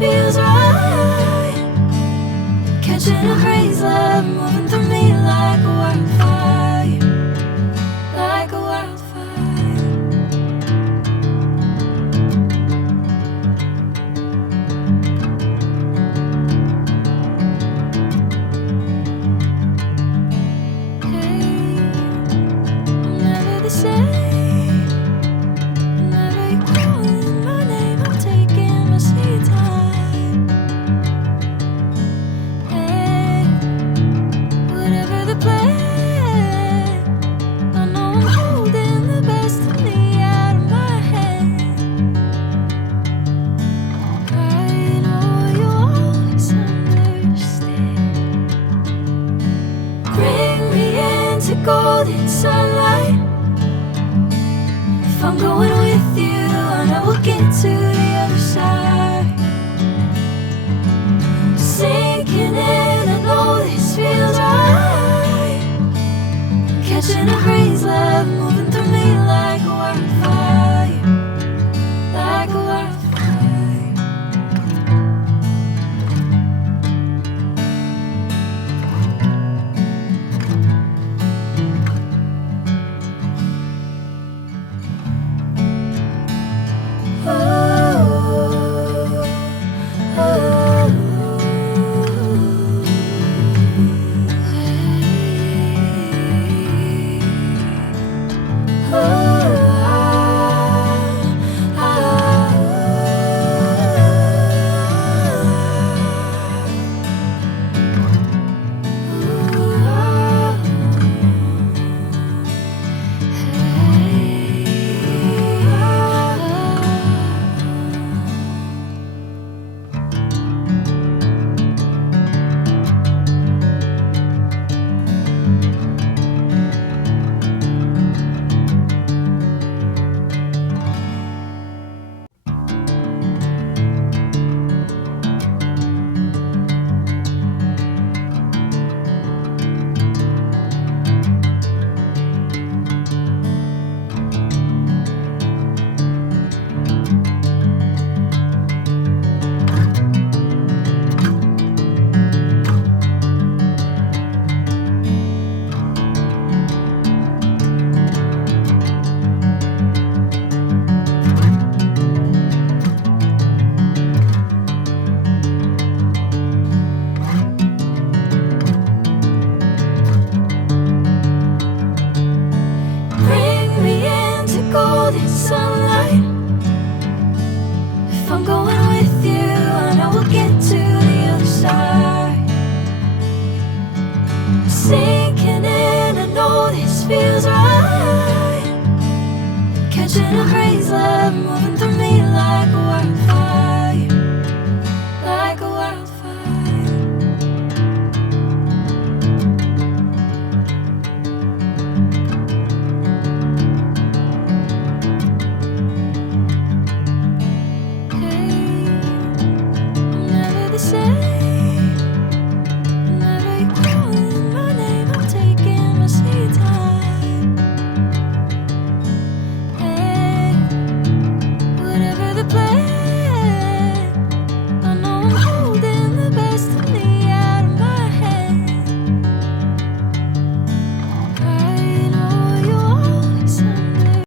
feels right. Catching a craze, love moving through me like a wildfire, like a wildfire. Hey, I'm never the same. Whenever you're calling my name, I'm taking my sweet time. Hey, whatever the plan, I know I'm holding the best of me out of my hand. I know you always understand. Bring me into golden sunlight. If I'm going with you, I know we'll get to the other side. Sinking in, I know this feels right. Catching a craze, love moving through me like a wildfire, like a wildfire. Bring me into golden sunlight. If I'm going with you, I know we'll get to the other side. Sinking in, I know this feels right. Catching a craze, love moving through me like